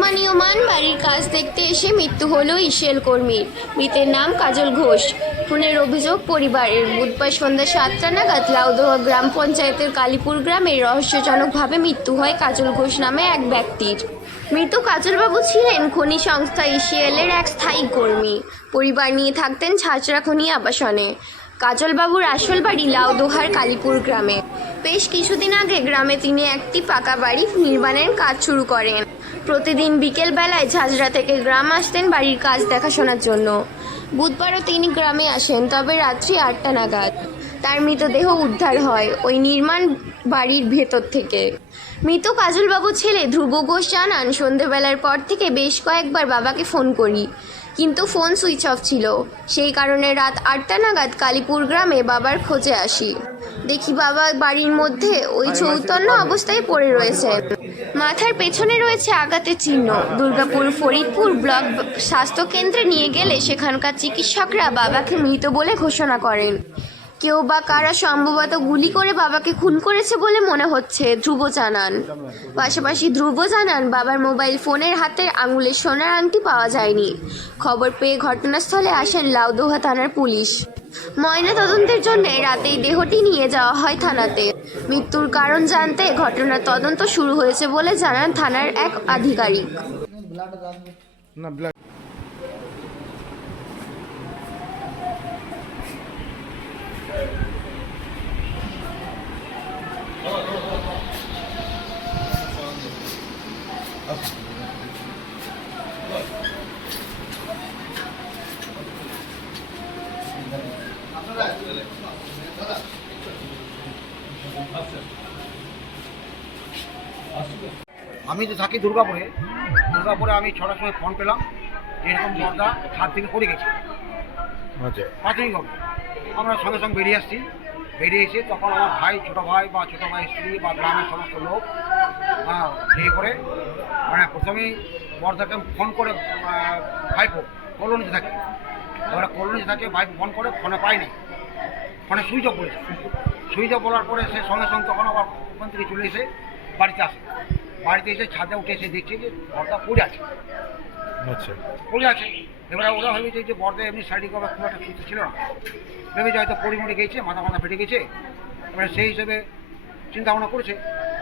নির্মাণীয়মান বাড়ির কাজ দেখতে এসে মৃত্যু হলো ইসিএল কর্মীর। মৃতের নাম কাজল ঘোষ। খুনের অভিযোগ পরিবারের। বুধবার সন্ধ্যা 7টা নাগাদ লাউদোহা গ্রাম পঞ্চায়েতের কালীপুর গ্রামে রহস্যজনকভাবে মৃত্যু হয় কাজল ঘোষ নামে এক ব্যক্তির। মৃত কাজলবাবু ছিলেন খনি সংস্থা ইসিএলের এক স্থায়ী কর্মী। পরিবার নিয়ে থাকতেন ঝাঁচরা খনি আবাসনে। কাজলবাবুর আসল বাড়ি লাউদোহার কালীপুর গ্রামে। বেশ কিছুদিন আগে গ্রামে তিনি একটি পাকা বাড়ি নির্মাণের কাজ শুরু করেন। প্রতিদিন বিকেল বেলায় ঝাঁঝরা থেকে গ্রাম আসতেন বাড়ির কাজ দেখাশোনার জন্য। বুধবারও তিনি গ্রামে আসেন, তবে রাত্রি 8টা নাগাদ তার মৃতদেহ উদ্ধার হয় ওই নির্মাণ বাড়ির ভেতর থেকে। মৃত কাজলবাবুর ছেলে ধ্রুব ঘোষ জানান, সন্ধেবেলার পর থেকে বেশ কয়েকবার বাবাকে ফোন করি, কিন্তু ফোন সুইচ অফ ছিল। সেই কারণে রাত 8টা নাগাদ কালীপুর গ্রামে বাবার খোঁজে আসি। দেখি বাবা বাড়ির মধ্যে ওই চৈতন্য অবস্থায় পড়ে রয়েছেন। মাথার পেছনে রয়েছে আঘাতের চিহ্ন। দুর্গাপুর ফরিদপুর ব্লক স্বাস্থ্য কেন্দ্রে নিয়ে গেলে সেখানকার চিকিৎসকরা বাবাকে মৃত বলে ঘোষণা করেন। কেউ বা কারা সম্ভবত গুলি করে বাবাকে খুন করেছে বলে মনে হচ্ছে, ধ্রুব জানান। পাশাপাশি ধ্রুব জানান, বাবার মোবাইল ফোনের হাতের আঙুলের সোনার আংটি পাওয়া যায়নি। খবর পেয়ে ঘটনাস্থলে আসেন লাউদোহা থানার পুলিশ। ময়না তদন্তের জন্য রাতেই দেহটি নিয়ে যাওয়া হয় থানাতে। মৃত্যুর কারণ জানতে ঘটনার তদন্ত শুরু হয়েছে বলে জানান থানার এক আধিকারিক। আমি তো থাকি দুর্গাপুরে আমি 6টার সময় ফোন পেলাম, এরকম বর্দা ছাদ থেকে পড়ে গেছে। আচ্ছা, প্রাথমিকভাবে আমরা সঙ্গে সঙ্গে বেরিয়ে এসে তখন আমার ভাই, ছোটো ভাই বা ছোটো ভাই স্ত্রী বা গ্রামের সমস্ত লোক সেই করে মানে প্রথমেই বর্দাকে ফোন করে, ভাইপো কলোনিতে থাকে, এবার কলোনিতে থাকে, ভাইপো ফোন করে, ফোনে পাইনি, ফোনে সুইচ অফ বলেছে। সুইচ অফ বলার পরে সে সঙ্গে সঙ্গে তখন আবার ওখান থেকে চলে এসে বাড়িতে এসে ছাদে উঠে এসে দেখছে যে বর্দা পড়ে আছে। আচ্ছা, পড়ে আছে। এবারে ওরা ভেবেছে যে বর্দা এমনি শারীরিকভাবে খুব একটা সুস্থ ছিল না, ভেবেছে হয়তো পরিমরি গেছে, মাথা ফেটে গেছে। এবারে সেই হিসেবে চিন্তা ভাবনা করেছে,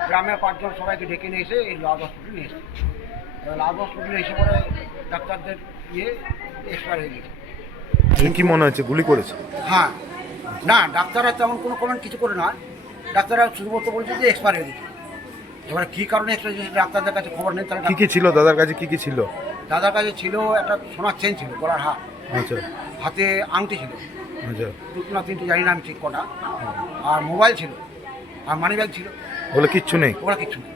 গ্রামের 5 জন সবাইকে ডেকে নিয়ে এসে এই লাউদ হসপিটাল নিয়ে এসেছে। এবার লাউদ হসপিটালে এসে পরে ডাক্তারদের এক্সপায়ার হয়ে গেছে। কি মনে হচ্ছে গুলি করেছে? হ্যাঁ, না ডাক্তাররা তেমন কোনো কমেন্ট কিছু করে না, ডাক্তাররা শুধুমাত্র বলছে যে এক্সপায়ার হয়ে গেছে। এবার কী কারণে এক্সপায়ার হয়েছে ডাক্তারদের কাছে খবর নেই। তাহলে কি ছিল দাদার কাছে? কি ছিল? দাদার কাছে ছিল একটা সোনার চেন ছিল, গলার হাত, আচ্ছা, হাতে আংটি ছিল, আচ্ছা, 2 না 3টে জানি না আমি ঠিক কটা, আর মোবাইল ছিল, আর মানি ব্যাগ ছিল। বলে কিচ্ছু নেই? ওরা কিচ্ছু নেই।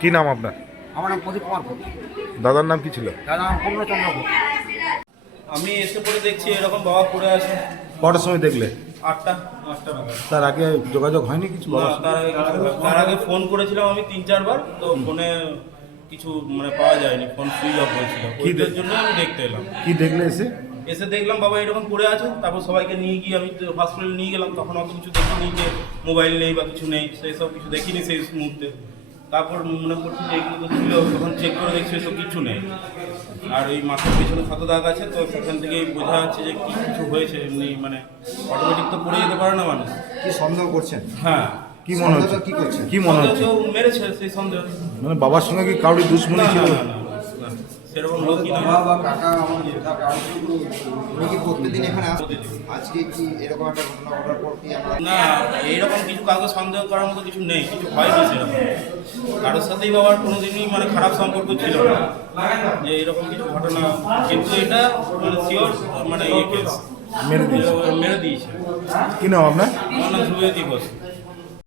কি নাম আপনার? আমার নাম প্রদীপ কুমার ঘোষ। দাদার নাম কি ছিল? দাদার নাম পূর্ণচন্দ্র ঘোষ। আমি এসে পরে দেখছি এরকম বাবা পড়ে আছে। কটার সময় দেখলে? 8টা নাগাদ। তার আগে যোগাযোগ হয়নি কিছু? না, তার আগে ফোন করেছিলাম আমি 3-4 বার, তো ফোনে কিছু মানে পাওয়া যায়নি, ফোন সুইচ অফ হয়েছিল। ওইটার জন্য আমি দেখতে এলাম। কি দেখলে এসে দেখলাম বাবা এরকম পড়ে আছে। তারপর সবাইকে নিয়ে গিয়ে আমি হসপিটালে নিয়ে গেলাম, তখন অত কিছু দেখিনি যে মোবাইল নেই বা কিছু নেই, সেই সব কিছু দেখিনি সেই মুহূর্তে। তারপর মনে করছি যে এগুলো তো ছিল, তখন চেক করে দেখছি এসব কিছু নেই। আর ওই মাথার পেছনে ক্ষত দাগ আছে, তো সেখান থেকেই বোঝা যাচ্ছে যে কিছু হয়েছে। এমনি মানে অটোমেটিক তো পড়ে যেতে পারে না মানুষ। কি সন্দেহ করছেন? হ্যাঁ, কি মনে হচ্ছে? কি করছেন? কি মনে হচ্ছে? কেউ মেরেছে সেই সন্দেহ। মানে বাবার সঙ্গে কি কারোর দুশ্মনী ছিল? না, সেরকম লোকই নয়। বাবা বা কাকা আমার উনি কি প্রতিদিন এখানে আসতেন? আজকে কি এরকম একটা ঘটনা ঘটার পর কি আমরা না, এইরকম কিছু কাউকে সন্দেহ করার মতো কিছু নেই, কিছু হয়নি সেরকম। কারোর সাথেই বাবার কোনোদিনই মানে খারাপ সম্পর্ক ছিল না যে এরকম কিছু ঘটনা। কিন্তু এটা মানে শিওর মানে কেস মেরে দিয়েছে? মেরে দিয়েছে। কি নাম আপনার? আমার নাম ধ্রুব ঘোষ।